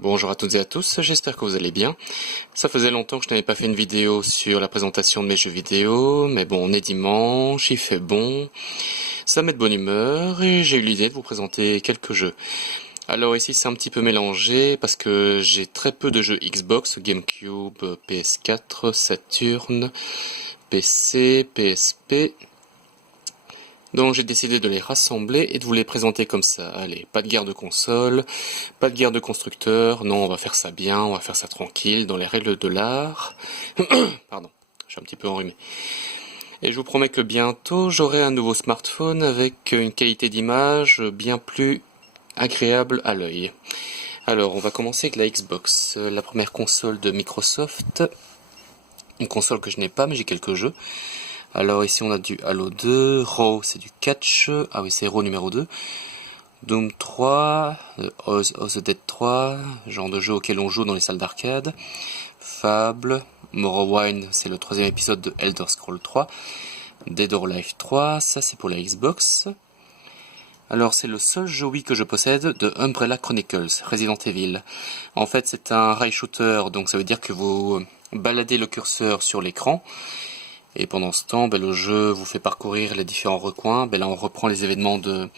Bonjour à toutes et à tous, j'espère que vous allez bien. Ça faisait longtemps que je n'avais pas fait une vidéo sur la présentation de mes jeux vidéo, mais bon, on est dimanche, il fait bon, ça met de bonne humeur et j'ai eu l'idée de vous présenter quelques jeux. Alors ici c'est un petit peu mélangé parce que j'ai très peu de jeux Xbox, GameCube, PS4, Saturn, PC, PSP. Donc j'ai décidé de les rassembler et de vous les présenter comme ça. Allez, pas de guerre de console, pas de guerre de constructeurs, non, on va faire ça bien, on va faire ça tranquille, dans les règles de l'art. Pardon, je suis un petit peu enrhumé. Et je vous promets que bientôt j'aurai un nouveau smartphone avec une qualité d'image bien plus agréable à l'œil. Alors on va commencer avec la Xbox, la première console de Microsoft. Une console que je n'ai pas mais j'ai quelques jeux. Alors ici on a du Halo 2, Raw c'est du catch, ah oui c'est Raw numéro 2, Doom 3, Oz the Dead 3, genre de jeu auquel on joue dans les salles d'arcade, Fable, Morrowind c'est le troisième épisode de Elder Scrolls 3, Dead or Alive 3, ça c'est pour la Xbox. Alors c'est le seul jeu Wii que je possède de Umbrella Chronicles, Resident Evil. En fait c'est un rail shooter, donc ça veut dire que vous baladez le curseur sur l'écran, et pendant ce temps, le jeu vous fait parcourir les différents recoins. Là, on reprend les événements de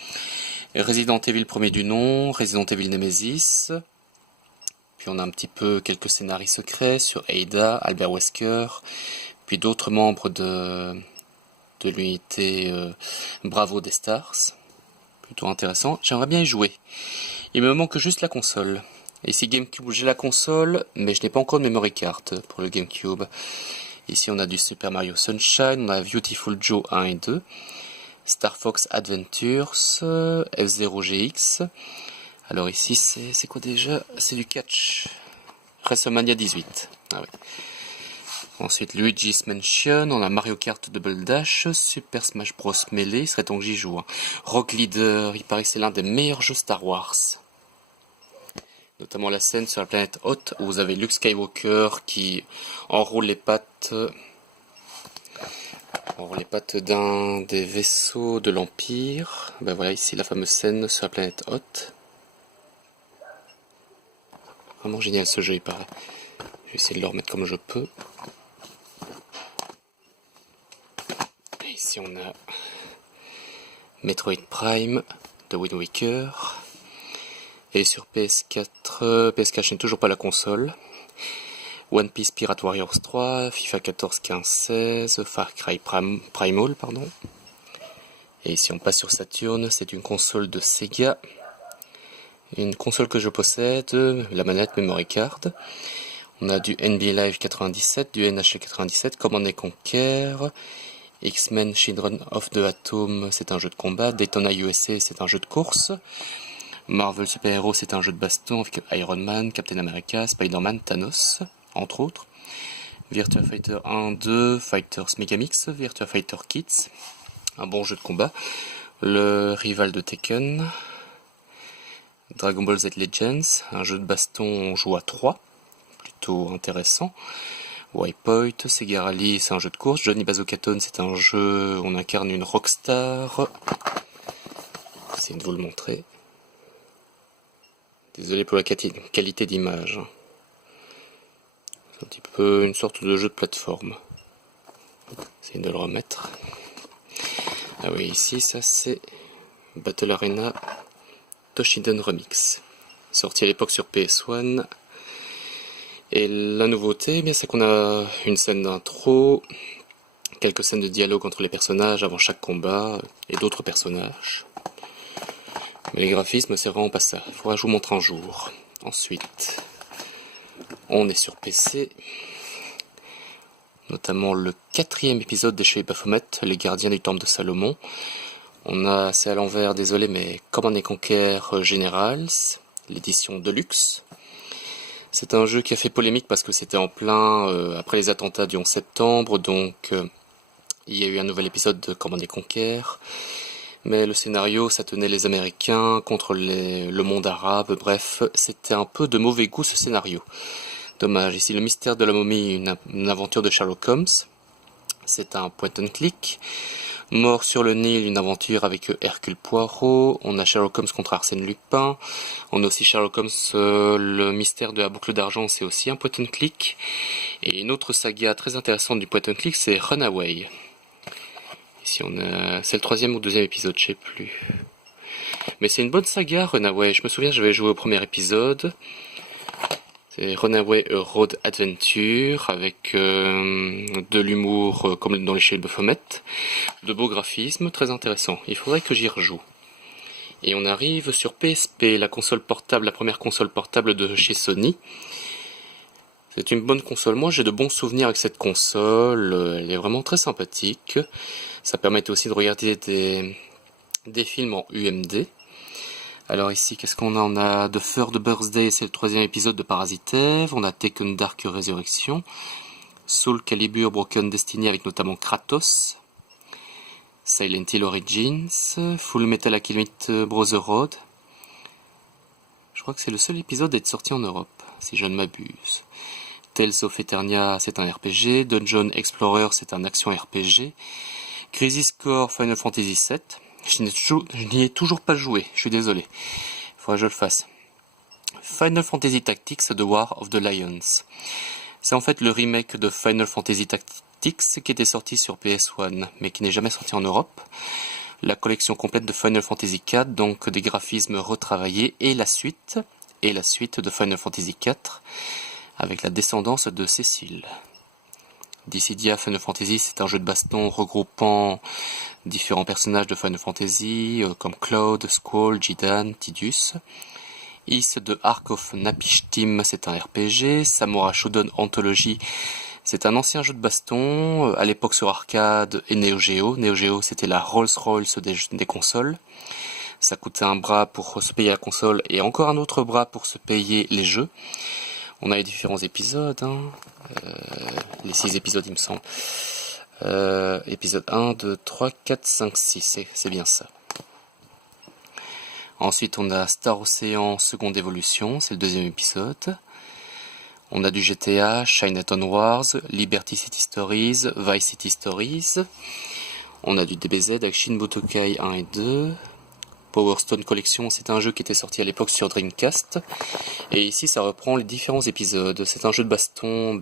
Resident Evil premier du nom, Resident Evil Nemesis. Puis on a un petit peu quelques scénarios secrets sur Ada, Albert Wesker, puis d'autres membres de l'unité Bravo des Stars. Plutôt intéressant. J'aimerais bien y jouer. Il me manque juste la console. Et ici GameCube, j'ai la console, mais je n'ai pas encore de memory card pour le GameCube. Ici on a du Super Mario Sunshine, on a Beautiful Joe 1 et 2, Star Fox Adventures, F0GX. Alors ici c'est quoi déjà? C'est du catch. WrestleMania 18. Ah oui. Ensuite Luigi's Mansion, on a Mario Kart Double Dash, Super Smash Bros Melee, il serait temps que j'y joue. Rock Leader, il paraît que c'est l'un des meilleurs jeux Star Wars. Notamment la scène sur la planète Hoth où vous avez Luke Skywalker qui enroule les pattes d'un des vaisseaux de l'Empire. Ben voilà, ici la fameuse scène sur la planète Hoth. Vraiment génial ce jeu, il paraît. Je vais essayer de le remettre comme je peux. Et ici on a Metroid Prime de Wind Waker. Et sur PS4, je n'ai toujours pas la console. One Piece Pirate Warriors 3, FIFA 14, 15, 16, Far Cry Primal, pardon. Et ici on passe sur Saturn, c'est une console de Sega. Une console que je possède, la manette memory card. On a du NBA Live 97, du NHL 97, Command & Conquer, X-Men Children of the Atom, c'est un jeu de combat, Daytona USA, c'est un jeu de course. Marvel Super Hero, c'est un jeu de baston avec Iron Man, Captain America, Spider-Man, Thanos, entre autres. Virtua Fighter 1, 2, Fighters Megamix, Virtua Fighter Kids, un bon jeu de combat. Le rival de Tekken. Dragon Ball Z Legends, un jeu de baston, on joue à 3, plutôt intéressant. Wipeout, Sega Rally, c'est un jeu de course. Johnny Bazookaton, c'est un jeu où on incarne une rockstar. J'essaie de vous le montrer. Désolé pour la qualité d'image. C'est un petit peu une sorte de jeu de plateforme. Essayez de le remettre. Ah oui, ici, ça c'est Battle Arena Toshiden Remix. Sorti à l'époque sur PS1. Et la nouveauté, c'est qu'on a une scène d'intro, quelques scènes de dialogue entre les personnages avant chaque combat, et d'autres personnages. Mais les graphismes, c'est vraiment pas ça. Il faudra que je vous montre un jour. Ensuite, on est sur PC. Notamment le 4e épisode des Chevaliers Baphomet, les gardiens du temple de Salomon. On a, c'est à l'envers, désolé, mais Command & Conquer Generals, l'édition Deluxe. C'est un jeu qui a fait polémique parce que c'était en plein après les attentats du 11 septembre, donc il y a eu un nouvel épisode de Command & Conquer. Mais le scénario, ça tenait les Américains contre le monde arabe, bref, c'était un peu de mauvais goût ce scénario. Dommage. Ici, le mystère de la momie, une aventure de Sherlock Holmes. C'est un point and click. Mort sur le Nil, une aventure avec Hercule Poirot. On a Sherlock Holmes contre Arsène Lupin. On a aussi Sherlock Holmes, le mystère de la boucle d'argent, c'est aussi un point and click. Et une autre saga très intéressante du point and click, c'est Runaway. Ici c'est le 3e ou 2e épisode, je sais plus. Mais c'est une bonne saga, Runaway. Je me souviens, j'avais joué au premier épisode. C'est Runaway A Road Adventure, avec de l'humour comme dans les chez Baphomet, de beaux graphismes, très intéressant. Il faudrait que j'y rejoue. Et on arrive sur PSP, la console portable, la première console portable de chez Sony. C'est une bonne console. Moi, j'ai de bons souvenirs avec cette console. Elle est vraiment très sympathique. Ça permet aussi de regarder des films en UMD. Alors ici, qu'est-ce qu'on a? On a The Third Birthday, c'est le 3e épisode de Parasitev. On a Taken Dark Resurrection. Soul Calibur Broken Destiny avec notamment Kratos. Silent Hill Origins. Full Metal Alchemist Brotherhood. Je crois que c'est le seul épisode à être sorti en Europe, si je ne m'abuse. Tales of Eternia, c'est un RPG. Dungeon Explorer, c'est un action RPG. Crisis Core Final Fantasy VII. Je n'y ai toujours pas joué, je suis désolé. Il faudra que je le fasse. Final Fantasy Tactics The War of the Lions. C'est en fait le remake de Final Fantasy Tactics qui était sorti sur PS1, mais qui n'est jamais sorti en Europe. La collection complète de Final Fantasy IV, donc des graphismes retravaillés, et la suite de Final Fantasy IV, avec la descendance de Cécile. Dissidia Final Fantasy, c'est un jeu de baston regroupant différents personnages de Final Fantasy, comme Cloud, Squall, Jidan, Tidus. Is de Ark of Napishtim, c'est un RPG. Samurai Shodown Anthology, c'est un ancien jeu de baston, à l'époque sur arcade et Neo Geo. Neo Geo, c'était la Rolls-Royce des consoles. Ça coûtait un bras pour se payer la console et encore un autre bras pour se payer les jeux. On a les différents épisodes, les 6 épisodes il me semble. Épisode 1, 2, 3, 4, 5, 6, c'est bien ça. Ensuite on a Star Ocean Seconde Évolution, c'est le 2e épisode. On a du GTA, Chinatown Wars, Liberty City Stories, Vice City Stories. On a du DBZ avec Shin Butokai 1 et 2. Power Stone Collection, c'est un jeu qui était sorti à l'époque sur Dreamcast. Et ici, ça reprend les différents épisodes. C'est un jeu de baston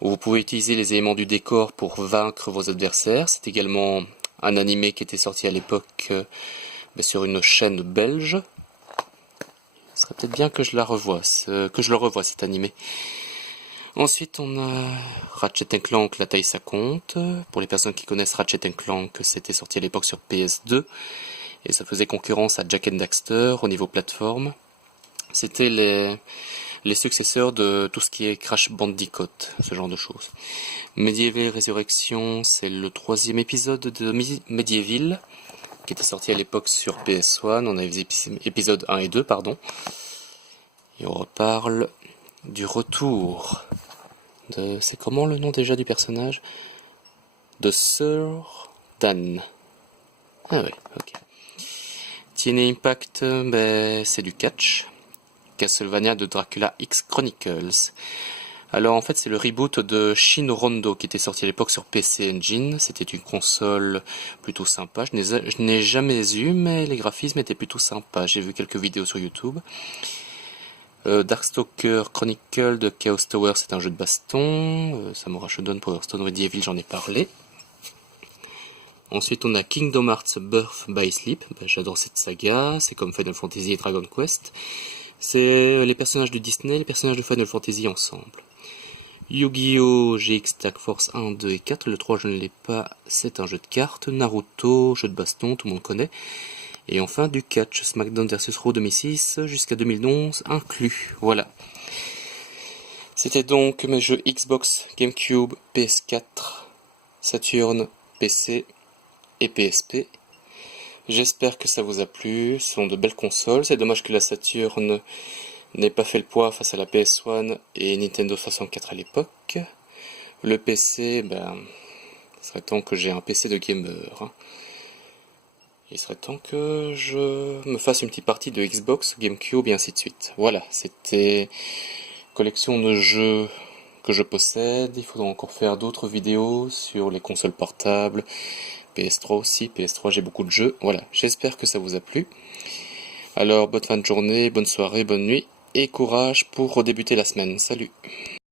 où vous pouvez utiliser les éléments du décor pour vaincre vos adversaires. C'est également un animé qui était sorti à l'époque sur une chaîne belge. Ce serait peut-être bien que je le revoie cet animé. Ensuite, on a Ratchet & Clank, la taille ça compte. Pour les personnes qui connaissent Ratchet & Clank, c'était sorti à l'époque sur PS2. Et ça faisait concurrence à Jak and Daxter au niveau plateforme. C'était les successeurs de tout ce qui est Crash Bandicoot, ce genre de choses. Medieval Resurrection, c'est le 3e épisode de Medieval, qui était sorti à l'époque sur PS1. On a les épisodes 1 et 2, pardon. Et on reparle du retour de... C'est comment le nom déjà du personnage? De Sir Dan. Ah oui, ok. TNA Impact, c'est du catch. Castlevania de Dracula X Chronicles. Alors en fait c'est le reboot de Shin Rondo qui était sorti à l'époque sur PC Engine. C'était une console plutôt sympa. Je n'ai jamais eu, mais les graphismes étaient plutôt sympas. J'ai vu quelques vidéos sur YouTube. Darkstalker Chronicle de Chaos Tower, c'est un jeu de baston. Samurai Shodown, Power Stone Medieval, j'en ai parlé. Ensuite on a Kingdom Hearts Birth by Sleep. J'adore cette saga, c'est comme Final Fantasy et Dragon Quest. C'est les personnages de Disney et les personnages de Final Fantasy ensemble. Yu-Gi-Oh! GX Tag Force 1, 2 et 4, le 3 je ne l'ai pas, c'est un jeu de cartes. Naruto, jeu de baston, tout le monde connaît. Et enfin du catch, SmackDown vs Raw 2006 jusqu'à 2011 inclus, voilà. C'était donc mes jeux Xbox, GameCube, PS4, Saturn, PC et PSP. J'espère que ça vous a plu, ce sont de belles consoles. C'est dommage que la Saturn n'ait pas fait le poids face à la PS1 et Nintendo 64 à l'époque. Le PC, il serait temps que j'ai un PC de gamer. Il serait temps que je me fasse une petite partie de Xbox, GameCube et ainsi de suite. Voilà, c'était collection de jeux que je possède. Il faudra encore faire d'autres vidéos sur les consoles portables, PS3 aussi. PS3, j'ai beaucoup de jeux. Voilà, j'espère que ça vous a plu. Alors, bonne fin de journée, bonne soirée, bonne nuit et courage pour redébuter la semaine. Salut!